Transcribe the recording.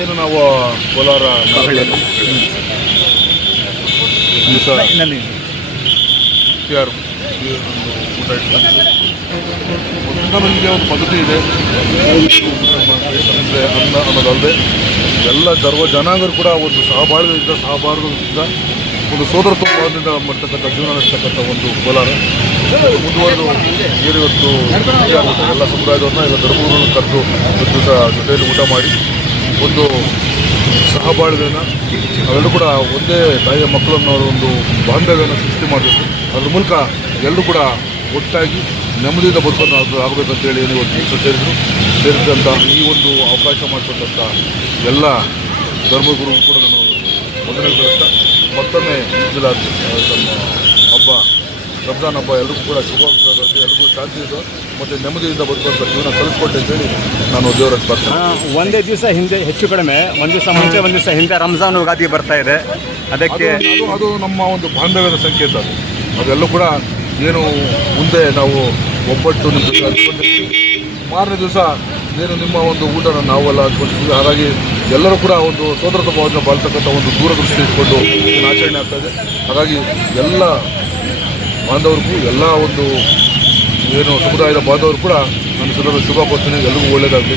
ಏನು ನಾವು ಕೋಲಾರ ನಗರದಲ್ಲಿ ಯಾರು ಒಂದು ಊಟ ಇಟ್ಕೊಂಡು ನಮಗೆ ಒಂದು ಪದ್ಧತಿ ಇದೆ. ಅಂದರೆ ಅನ್ನ ಅನ್ನೋದಲ್ಲದೆ ಎಲ್ಲ ಸರ್ವ ಜನಾಂಗರು ಕೂಡ ಒಂದು ಸಹಬಾಳ್ವೆಯಿಂದ ಒಂದು ಸೋದರತ್ವ ಭಾವದಿಂದ ಮಾಡ್ತಕ್ಕಂಥ ಜೀವನ ನಡೆಸ್ತಕ್ಕಂಥ ಒಂದು ಕೋಲಾರ ಮುಂದುವರೆದು ಇವತ್ತು ಎಲ್ಲ ಸಮುದಾಯದವ್ರನ್ನ ಎಲ್ಲ ಧರ್ಮಗಳನ್ನು ಕರೆದು ಒಂದು ದಿವಸ ಜೊತೆಯಲ್ಲಿ ಊಟ ಮಾಡಿ ಒಂದು ಸಹಬಾಳ್ವೆಯನ್ನು ಅವೆಲ್ಲರೂ ಕೂಡ ಒಂದೇ ತಾಯಿಯ ಮಕ್ಕಳನ್ನು ಒಂದು ಬಾಂಧವ್ಯವನ್ನು ಸೃಷ್ಟಿ ಮಾಡಬೇಕು. ಅದ್ರ ಮೂಲಕ ಎಲ್ಲರೂ ಕೂಡ ಒಟ್ಟಾಗಿ ನೆಮ್ಮದಿಯಿಂದ ಬದುಕೊಂಡು ಆಗಬೇಕಂತೇಳಿ ಇವತ್ತು ದಿವಸ ಸೇರಿದಂಥ ಈ ಒಂದು ಅವಕಾಶ ಮಾಡಿಕೊಂಡಂಥ ಎಲ್ಲ ಧರ್ಮಗುರು ಕೂಡ ನಾನು ಮೊದಲನೇಗೊಳಿಸ್ತಾ ಮತ್ತೊಮ್ಮೆ ಈಜಿಲ ನಮ್ಮ ಹಬ್ಬ ರಂಜಾನ್ ಹಬ್ಬ ಎಲ್ಲರಿಗೂ ಕೂಡ ಶುಭವಾಗಬೇಕು, ಎಲ್ಲರಿಗೂ ಶಾಂತಿ ಇದೆ ಮತ್ತು ನೆಮ್ಮದಿಯಿಂದ ಬದುಕುವಂಥ ಜೀವನ ಕಲಿಸ್ಕೊಟ್ಟೆ ಅಂತೇಳಿ ನಾನು ದೇವರ ಪ್ರಾರ್ಥನೆ. ಒಂದೇ ದಿವಸ ಹಿಂದೆ ಹೆಚ್ಚು ಕಡಿಮೆ ಒಂದು ದಿವಸ ಮುಂಚೆ ಒಂದು ದಿವಸ ಹಿಂದೆ ರಂಜಾನ್ ಯುಗಾದಿ ಬರ್ತಾ ಇದೆ. ಅದಕ್ಕೆ ಅದು ನಮ್ಮ ಒಂದು ಬಾಂಧವ್ಯದ ಸಂಕೇತ. ಅದೆಲ್ಲ ಕೂಡ ಏನು ಮುಂದೆ ನಾವು ಒಬ್ಬಟ್ಟು ನಿಮ್ಮ ಜೊತೆ ಹಂಚ್ಕೊಂಡಿರ್ತೀವಿ, ಮಾರನೇ ದಿವಸ ಏನು ನಿಮ್ಮ ಒಂದು ಊಟನ ನಾವೆಲ್ಲ ಹಂಚ್ಕೊಂಡಿರ್ತೀವಿ. ಹಾಗಾಗಿ ಎಲ್ಲರೂ ಕೂಡ ಒಂದು ಸೋದರತ್ವ ಭಾವದಿಂದ ಬಾಳ್ತಕ್ಕಂಥ ಒಂದು ದೂರದೃಷ್ಟಿ ಇಟ್ಕೊಂಡು ಆಚರಣೆ ಆಗ್ತಾಯಿದೆ. ಹಾಗಾಗಿ ಎಲ್ಲ ಬಾಂಧವರಿಗೂ ಎಲ್ಲ ಒಂದು ಏನು ಸಮುದಾಯದ ಬಾಂಧವರು ಕೂಡ ನಾನು ಶುಭ ಕೊಡ್ತೀನಿ. ಎಲ್ಲರಿಗೂ ಒಳ್ಳೆಯದಾಗಲಿ.